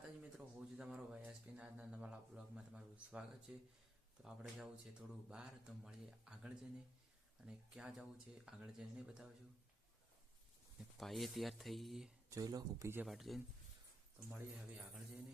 માતાજી મિત્રો, હું છું તમારો ભાઈ એસપી ના આજના નવા બ્લોગમાં તમારું સ્વાગત છે। તો આપણે જવું છે થોડું બહાર, તો મળીએ આગળ જઈને। અને ક્યાં જવું છે આગળ જઈને બતાવશું। પાઈએ તૈયાર થઈ, જોઈ લો ઊભી છે વાટ જઈને, તો મળીએ હવે આગળ જઈને।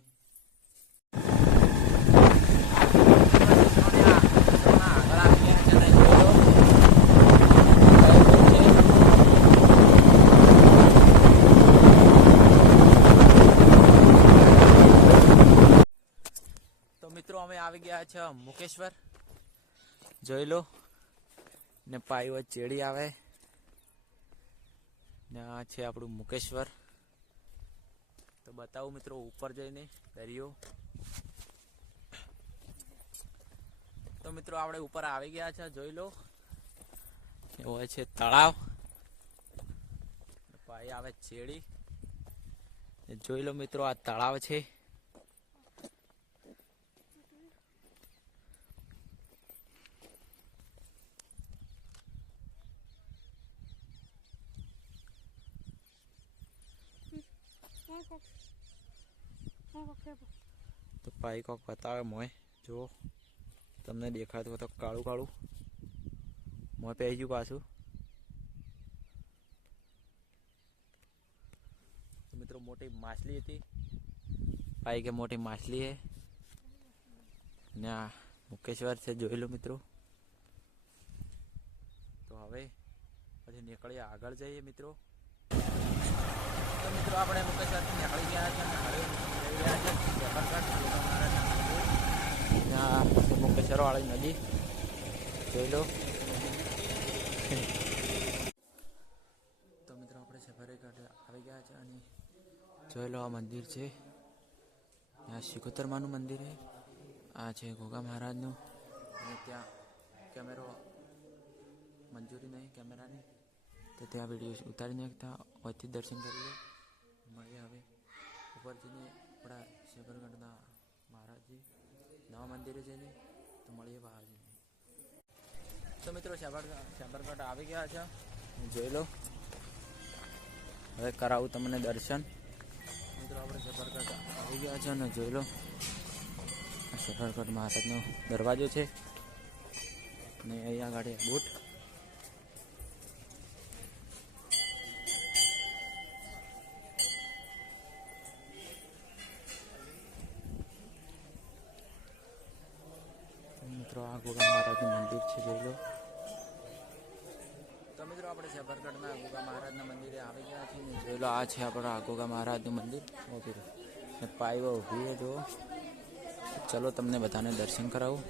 તો મિત્રો અમે આવી ગયા છે મુકેશ્વર, જોઈ લો ને પાયો ચેડી આવે ને આ છે આપણું મુકેશ્વર। તો બતાવું મિત્રો ઉપર જઈને દરિયો। તો મિત્રો આપણે ઉપર આવી ગયા છે, જોઈ લો એવો છે તળાવ, પાઈ આવે ચેડી, જોઈ લો મિત્રો આ તળાવ છે। તો પાઈ કોક બતાવે મોય, જો તમને દેખાતું હોય તો કાળું કાળું મોય પહેરી ગયું પાછું। તો મિત્રો મોટી માછલી હતી, પાઈ કે મોટી માછલી હે ને આ મુકેશ્વર છે, જોઈ લો મિત્રો। તો હવે પછી નીકળીએ આગળ જઈએ મિત્રો। તો મિત્રો આપણે મુકેશ્વરથી નીકળી ગયા છે અને હવે જઈ રહ્યા છે મુકેશ્વર વાળી નદી, જોઈ લો। તો મિત્રો આપણે સફારી આવી ગયા છે અને જોઈ લો આ મંદિર છે, આ શિકોતરમાનું મંદિર છે, આ છે ગોગા મહારાજનું, અને ત્યાં કેમેરો મંજૂરી નહીં કેમેરાની, તો ત્યાં વિડીયો ઉતારી નાખતા હોયથી દર્શન કરી લો। મળીએ હવે ઉપર જઈને આપણા સાબરકાંઠાના મહારાજજી નવા મંદિરે જઈને, તો મળીએ બહાર જઈને। તો મિત્રો સાબરકાંઠા આવી ગયા છે, જોઈ લો। હવે કરાવું તમને દર્શન। મિત્રો આપણે સાબરકાંઠા આવી ગયા છે અને જોઈ લો સાબરકાંઠા મહારાજનો દરવાજો છે ને અહીંયા ગાડી બૂટ। મિત્રો આ ગોગા મહારાજનું મંદિર છે, જોઈ લો। તો મિત્રો આપણે સાબરકાંઠાના ગોગા મહારાજના મંદિરે આવી ગયા છીએ, જોઈ લો આ છે આપણું આ ગોગા મહારાજનું મંદિર ને પાઈવો ઊભી છે, જો ચલો તમને બધાને દર્શન કરાવું।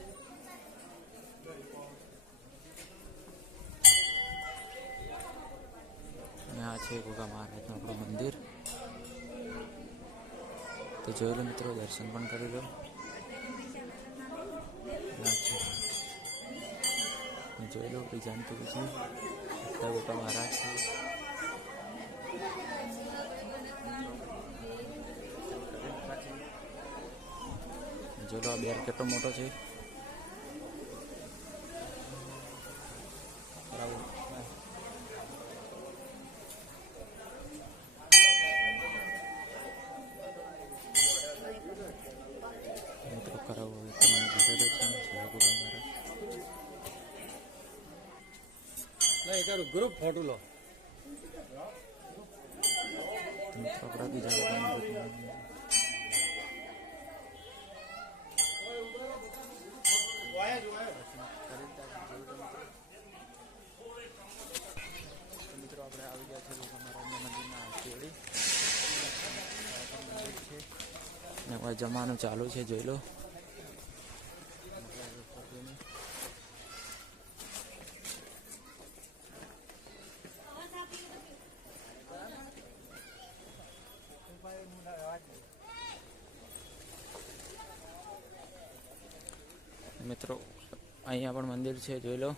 અને આ છે ગોગા મહારાજનું આપણું મંદિર, તો જોઈ લો મિત્રો, દર્શન પણ કરી લો। જોઈ લો ડિઝાઇન કેવી છે, ગોગા મહારાજ છે। જોઈ લો આ બેર કેટલો મોટો છે, મિત્રો કરાવો તમે બીજા દર્શન છે ગોગા મહારાજ। ગ્રુપ ફોટો લો મિત્રો આપણા બીજા મિત્રો આપણે આવી ગયા છે ગોગા મહારાજના મંદિરના ચેડી ને હવે જમવાનું ચાલુ છે, જોઈ લો। મિત્રો અહીંયા પણ મંદિર છે, જોઈ લો।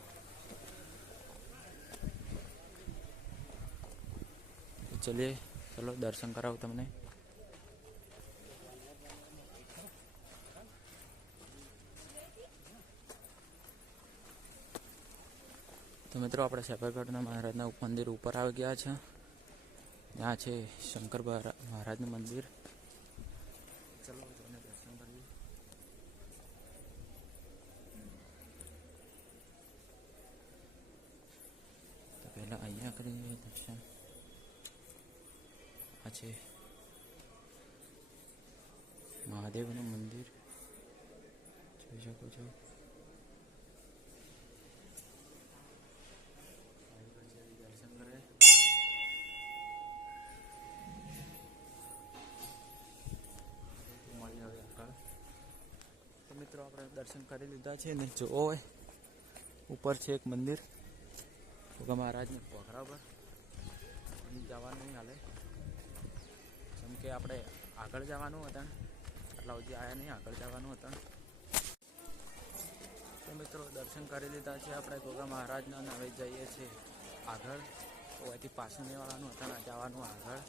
ચલીએ, ચલો દર્શન કરાવું તમને। તો મિત્રો આપણે સાબરકાંઠાના મહારાજના મંદિર ઉપર આવી ગયા છે। આ છે શંકર મહારાજનું મંદિર, દર્શન. આ છે મહાદેવનું મંદિર, જોઈ શકો છો. દર્શન કરે. મળી હવે આગળ. તો મિત્રો આપણે દર્શન કરી લીધા છે ને, જોવો હોય ઉપર છે એક મંદિર ગોગા મહારાજને પોખરા પર. જવાનું નહીં હાલે, જેમ કે આપણે આગળ જવાનું હતા, આટલા સુધી આવ્યા નહીં, આગળ જવાનું હતા. તો મિત્રો દર્શન કરી લીધા છે આપણે ગોગા મહારાજના, હવે જઈએ છીએ આગળ. તો અહીંથી પાછું નહીં હતા, જવાનું આગળ.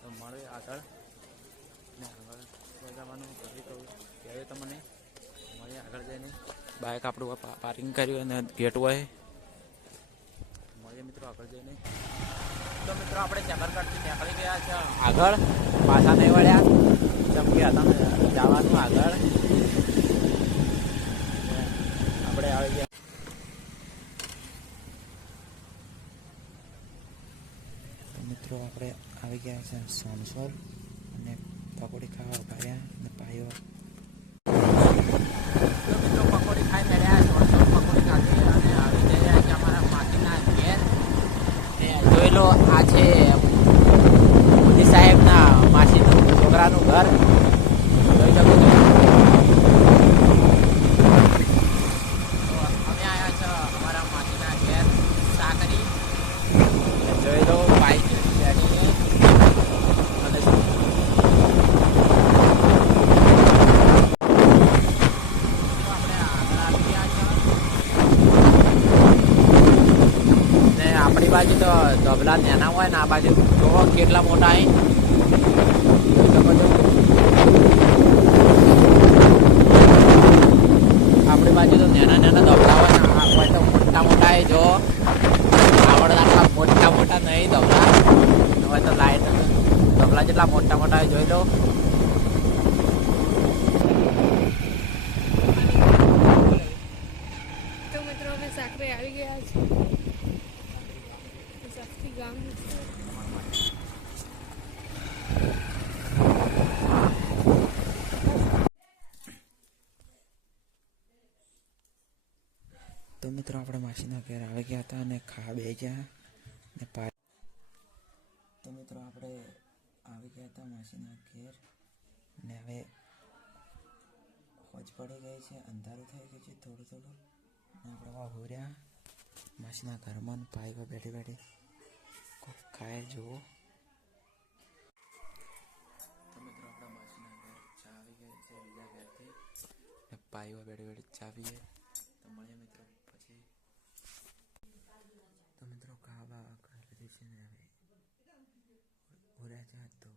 તો મળે આગળ ને આગળ જવાનું કરી કહું કહેવાય તમને. મળીએ આગળ જઈને. બાઇક આપણું પાર્કિંગ કર્યું અને ગેટ હોય. મળીએ મિત્રો આગળ જઈને. તો મિત્રો આપણે ચેમ્બરગઢથી નીકળી ગયા છે આગળ, પાછા નહીં વળ્યા, જેમ કે હતા જવાનું આગળ. આપણે આવી ગયા. તો મિત્રો આપણે આવી ગયા છે સોનસોલ અને પકોડી ખાવા ઉભા રહ્યા અને પાયો. તો મિત્રો પકોડી ખાઈ મળ્યા, સોનસોલ પકોડી ખાધી અને આવી ગયા છે અમારા માટીના ઘેર. જોઈ લો, આ છે મોદી સાહેબના માસીનું છોકરાનું ઘર, જોઈ શકો છો. અમે આવ્યા છો અમારા માસીના ઘેર સાકરી. જોઈ લો બાઈક બેઠીને અને આપણી બાજુ તો ધબલા નાના હોય ને, આ બાજુ જોવો કેટલા મોટા અહીં. આપણી બાજુ તો નાના ધબલા હોય ને, આ હોય તો મોટા મોટા એ જો આવડે આટલા મોટા મોટા નહીં ધબલા હોય તો લાઈટ ધબલા જેટલા મોટા મોટા જોઈ લો. તો મિત્રો અમે સાકરે આવી ગયા છે. ગામ તો મિત્રો આપણે માસીના ઘેર આવી ગયા હતા અને ખાવા બે ગયા ને તો મિત્રો આપણે આવી ગયા હતા માસીના ઘેર ને હવે હોજ પડી ગઈ છે, અંધારું થઈ ગયું છે થોડું થોડું. ને આપણે હોર્યા માસીના ઘરમાં પાઈવા બેઠી બેઠી કોક ખાય જુઓ. તો મિત્રો આપણા માસીના ઘેર ચા આવી ગઈ છે બીજા ઘેરથી ને પાઈવા બેઠી બેઠી ચા પીએ. તો મળીએ મિત્રો પછી. તો મિત્રો ખાવા કરી લીધી છે ને હવે હોર્યા છે તો